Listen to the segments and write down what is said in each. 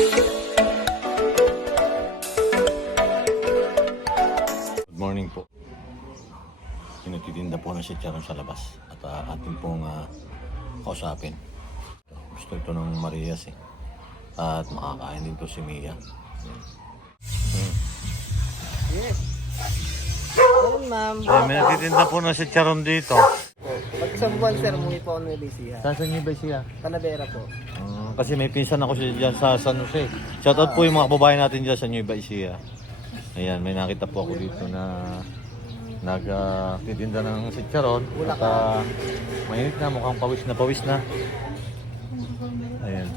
Good morning po. Pinagtitinda po ng chicharon sa labas at atin pong kausapin. Gusto ito ng Marias eh. At makakain din to si Mia. Yes. Ayun, ma'am. May nagtitinda po ng chicharon dito. Pag isang buwan, sir, umuwi po ako ng Ibisiha. Saan niyo ba siya? Talavera po. Kasi may pinsan ako dyan sa San Jose. Shoutout po yung mga kababayan natin dyan sa Nueva Ecija. Ayan, may nakita po ako dito na nagtitinda ng chicharon. At mainit na, mukhang pawis na. Ayan.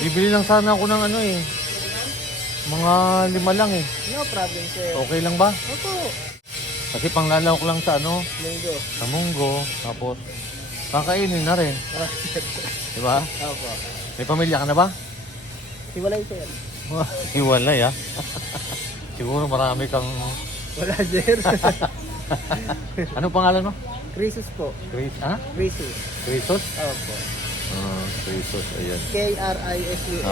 Bibili lang sana ako ng ano eh. Mga 5 lang eh. No problem, sir. Okay lang ba? Opo. Kasi panglalawak lang sa ano, Linggo. sa munggo. Tapos, kakainin na rin. Diba? Opo. May pamilya ka na ba? Hiwalay, sir. Hiwalay ah. Siguro marami kang... Wala, sir. Ano pangalan mo? Crisis po. Chris, ha? Crisis. Crisos? Opo. Crisos, ayan. Krisus.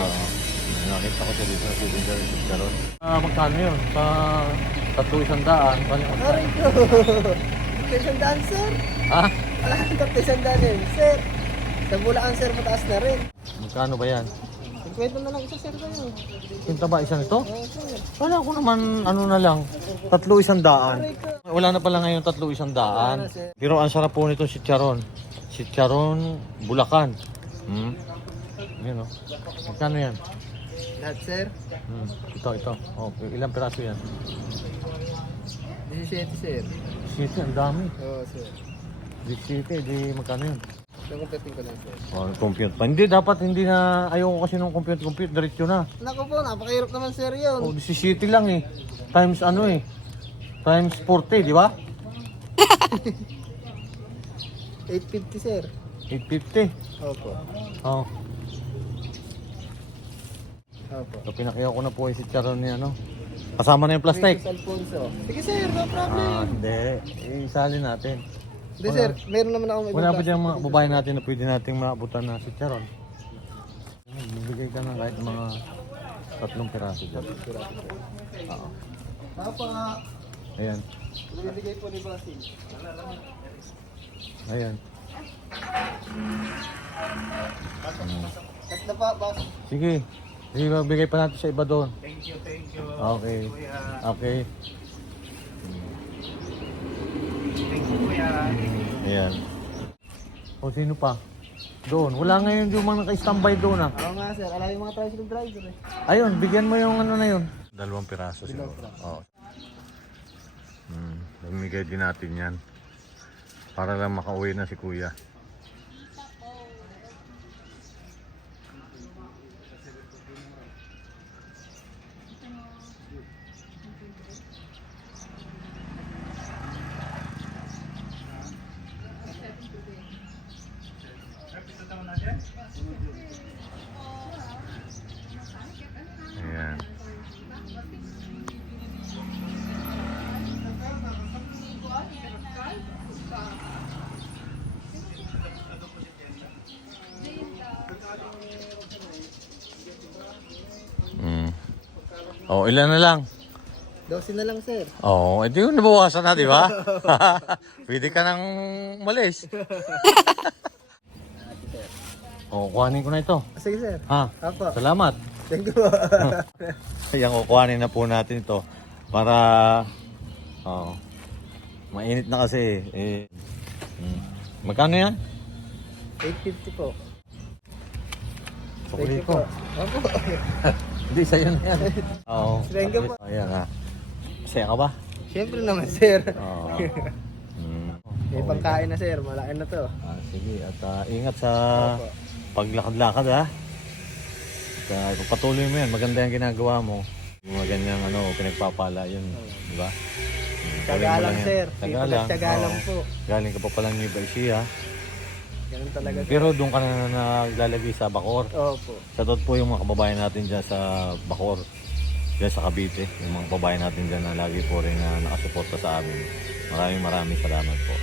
Nakita ko siya dito na titinda rin sa chicharon. Magkano yun? Sa 300? Aray ko. 300, sir. Ha? Wala kang 300 yun, sir. Sa Bulacan, sir, mataas na rin. Magkano ba yan? Kwento na lang isa, sir, kayo. Pinta ba isa nito? Oo, sir. Wala ko naman, ano na lang, 300. Aray ko. Wala na pala ngayon 300. sir. Pero ang sarap po nito chicharon. Chicharon Bulacan. Yan o. Magkano yan? Lahat, sir. Ito. Oh, ilang piraso yan? 17, sir. 17, ang dami. Oo, sir. 17, di magkano yun? So, kumpetin ko lang, sir. Oh, compute pa. Hindi, dapat hindi na, ayoko kasi nung compute, diretso na. Naku po, napakahirap naman, sir, yun. Oh, 17 lang eh. Times ano eh. Times 40, di ba? 850, sir. 850. Opo. Oh, Opo. so pinakiyaw ko na po yung chicharon ni ano. Kasama na yung plastic. Crisis Alfonso. Sige, sir, no problem. Hindi. Isali natin. Hindi, sir, meron naman ako may Wala pa plastic. dyan mga babae natin na pwede nating maabutan na chicharon. Bibigay ka ng kahit mga 3 piraso dyan. Oo. Papa, Ayan. bibigay po ni Basil. Ayan. Kat na pa, boss. Sige. Sige, bigay pa natin sa iba doon. Thank you, thank you. Okay. Okay. Thank you, kuya. Ayan. O sino pa? Doon. Wala ngayon yung mga naka-standby doon ah. Oo nga, sir. Alam yung mga tricycle driver eh. Ayun, bigyan mo yung ano na yun. 2 piraso siguro. Oo. Bumigay din natin yan. Para lang makauwi na si kuya. Ayan. Oh, ilan na lang? 12 na lang, sir. Oh, edi yung nabawasan na, di ba? Pwede ka nang malis. Oh, kuhanin ko na ito. Sige, sir. Ha? Apo. Salamat. Thank you. Ayan, kukuhanin na po natin ito para mainit na kasi magkano yan? 850 po. Sukli Thank you ko. po. Apo. Hindi, sa'yo na yan. Oo. Thank you po. Ayan ha. Masaya ka ba? Siyempre naman, sir. Oo. May pangkain na, sir. Malaki na to. Sige, at ingat sa Opo. paglakad-lakad ha. At patuloy mo yan, maganda yung ginagawa mo. Yung mga ganyang pinagpapala yun, di ba? Tiyaga lang, sir. Tiyaga Tiyaga lang po. Galing ka pa pala ng Nueva Ecija. Ganun talaga. Pero doon ka na naglalagay sa Bacoor. Opo. Shoutout po yung mga kababayan natin dyan sa Bacoor. Dyan sa Cavite. Yung mga kababayan natin dyan na lagi po rin nakasuporta sa amin. Maraming salamat po.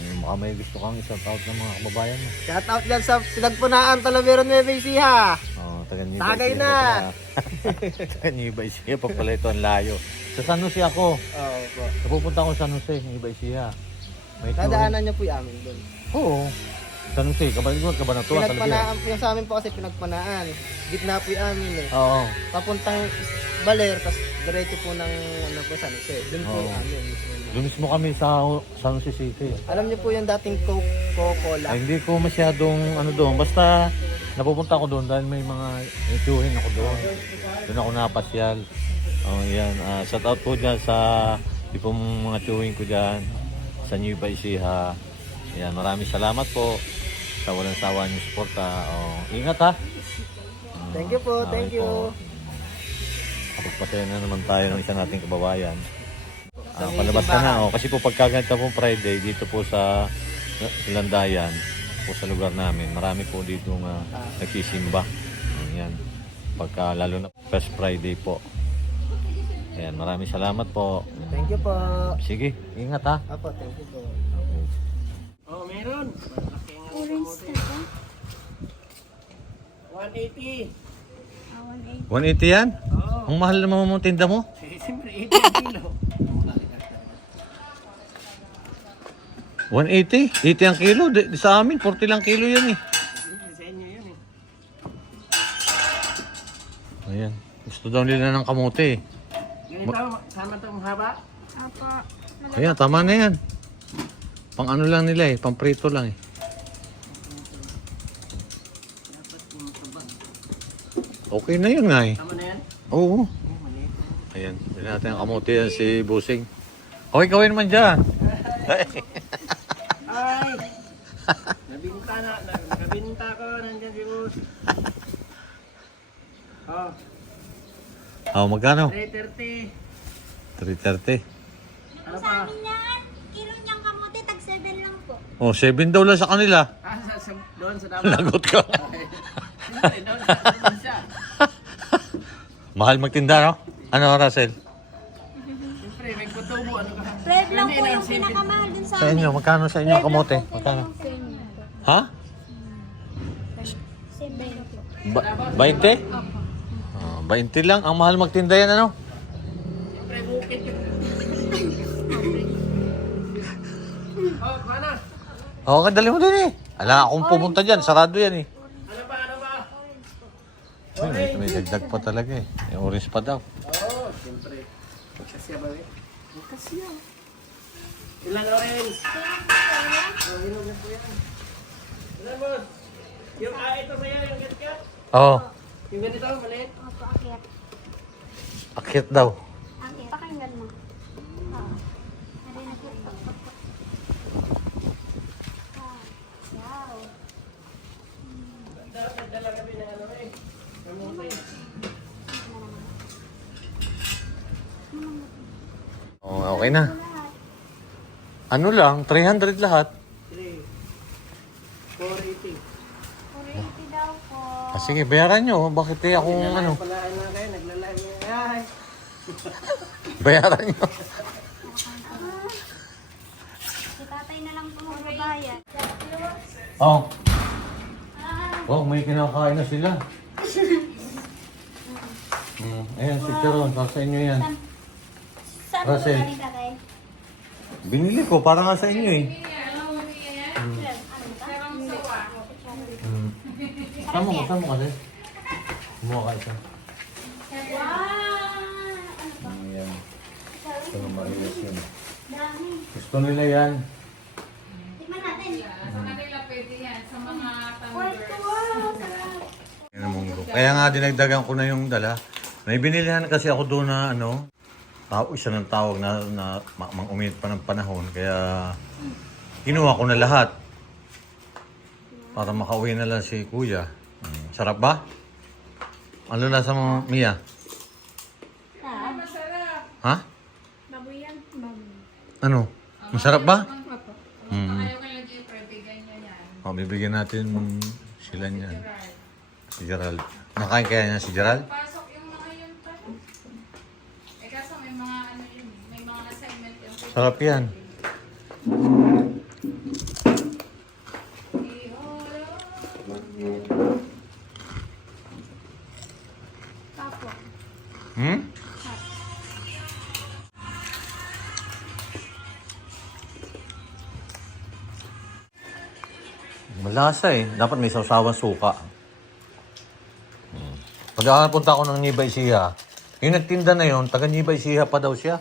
Yung baka may gusto kang isang out ng mga kababayan mo. Shout out dyan sa pinagpunaan Talavera Nueva Ecija. Taga Nueva Tagay Ecija na. pa pala. Taga Nueva Ecija pa pala ito, ang layo. Sa San Jose ako. Oo po. Napupunta ako sa San Jose, Nueva Ecija. May Nadaanan niyo po yung amin doon. Oo. San Jose, Cabanatuan, Talavera. Pinagpanaan po yung sa amin po kasi pinagpanaan. Gitna po yung amin eh. Oo. Papuntang Baler, tapos diretso po ng ano po San Jose. Doon po yung amin mismo. Doon mismo kami sa San Jose City. Alam niyo po yung dating Coca-Cola. Ay, hindi ko masyadong ano doon. Basta napupunta ako doon dahil may mga ituhin ako doon. Doon ako napasyal. Yan. Shout out po dyan sa di po mga tiyuhin ko dyan sa Nueva Ecija. Yan, maraming salamat po sa walang sawa niyong suporta. Ingat ha. Thank you po, thank you. Kapagpasaya na naman tayo ng isa nating kababayan. Sa Palabas ka simbahan. na. Kasi po pagkaganto pong Friday dito po sa Landayan po sa lugar namin. Marami po dito nagsisimba. Yan. Pagka lalo na First Friday po. Ayan, maraming salamat po. Thank you po. Sige, ingat ha. Apo, thank you po. Oh, meron. Orange na ba? 180. 180 yan? Ang mahal naman mo tinda mo? Siyempre, 80 kilo. 180? 80 ang kilo? Di sa amin, 40 lang kilo yan eh. Sa inyo yun eh. Ayan. Gusto daw nila ng kamote eh. Ganito, sama itong haba. Apo. Ayan, tama na yan. Pang ano lang nila eh, pang prito lang eh. Okay na yun nga eh. Tama na yan. Oo. Ayan, bilhin natin ang kamote yan si Busing. Okay, kawin naman dyan. Ay! Nabinta ko. Nandiyan si Bus. Oh, Magkano? 330. 330. Ano Sa pa? amin yan. Kilo niyang kamote, tag 7 lang po. 7 daw lang sa kanila. Doon sa dapat. Lagot ka. Siyempre, doon siya. Mahal magtinda, no? Ano, Russell? Siyempre, may kutubo. Ano ka? 12 lang po Hindi, yung simple. pinakamahal din sa Sa amin. inyo, magkano sa inyo kamote? Magkano? Ha? 7 po. 20? 20 lang. Ang mahal magtinda yan, ano? Siyempre, bukit yun. Oh, mana? Oo, kadali mo din eh. Ala, akong pumunta dyan. Sarado yan eh. Ano ba? Ano ba? May dagdag pa talaga eh. May orange pa daw. Oo, siyempre. Kasya ba eh? Kasya. Ilan orange? Oh, hinog na po yan. Ilan mo? Yung ito sa'yo, yung ganito? Oo. Yung ganito, maliit? Opo, akyat. Akit daw. Akyat. Pakinggan mo. Oo. Narinig ko ito. Wow. Dapat dala kami ng ano eh. Kamuti. Okay na. Ano lang, 300 lahat. 3. 480. 480 daw po. Sige, bayaran nyo. Bakit eh akong ano? Palaan na kayo, naglalaan niya. Ay! Bayaran nyo. Si tatay na lang po magbabayad. Oh. Oh, may kinakain na sila. Ayan, si Charon. Para sa inyo yan. Saan po Russell. galing tatay? Binili ko, para nga sa inyo eh. Sama mo kasi. Kumuha ka isa. Wow! Ayan. Ito na marilas yun. Dami. Gusto nila yan. Tingnan natin. Sa kanila pwede yan, sa mga Wow! Sarap. Yan ang munggo. Kaya nga dinagdagan ko na yung dala. May binilihan kasi ako doon na ano, isa ng tawag na uminit pa ng panahon. Kaya kinuha ko na lahat. Para makauwi na lang si Kuya. Sarap ba? Ano na sa mga Mia? masarap. Ha? Baboy yan. Baboy. Ano? Masarap ba? Ayaw kayo dyan, pwede ganyan yan. Bibigyan natin sila niyan. Si Gerald. Nakain kaya niya si Gerald? Pasok yung mga yun pa. Eh kaso may mga ano yun, may mga assignment yung Sarap yan. Kapwa. Hmm? Malasa eh. Dapat may sawsawang suka. Pag punta ako ng Nibay Siha, yung nagtinda na yun, taga Nibay Siha pa daw siya.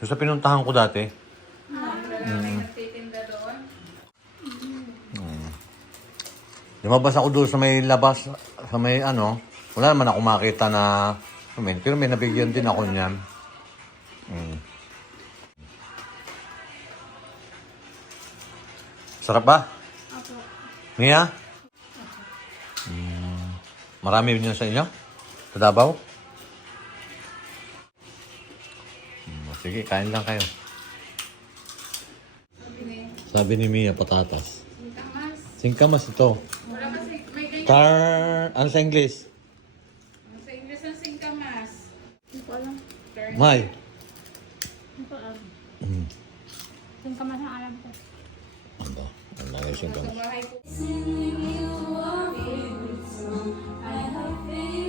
So, sa pinuntahan ko dati. May nagtitinda doon. Lumabas ako doon sa may labas, sa may ano, wala naman ako makita na, pero may nabigyan din ako niyan. Sarap ba? Opo. Mia? Marami din sa inyo? Sa Davao? Sige, kain lang kayo. Sabi ni Mia, patatas. Singkamas. Singkamas ito. Wala kasi, may ganyan. Ano sa English? Sa English ang singkamas. Hindi ko alam. May. Hindi ko alam. Yung kamay ang alam ko. Ano? Ano na yung Sa singkamas? bahay ko. Singing you a favorite song. I have faith.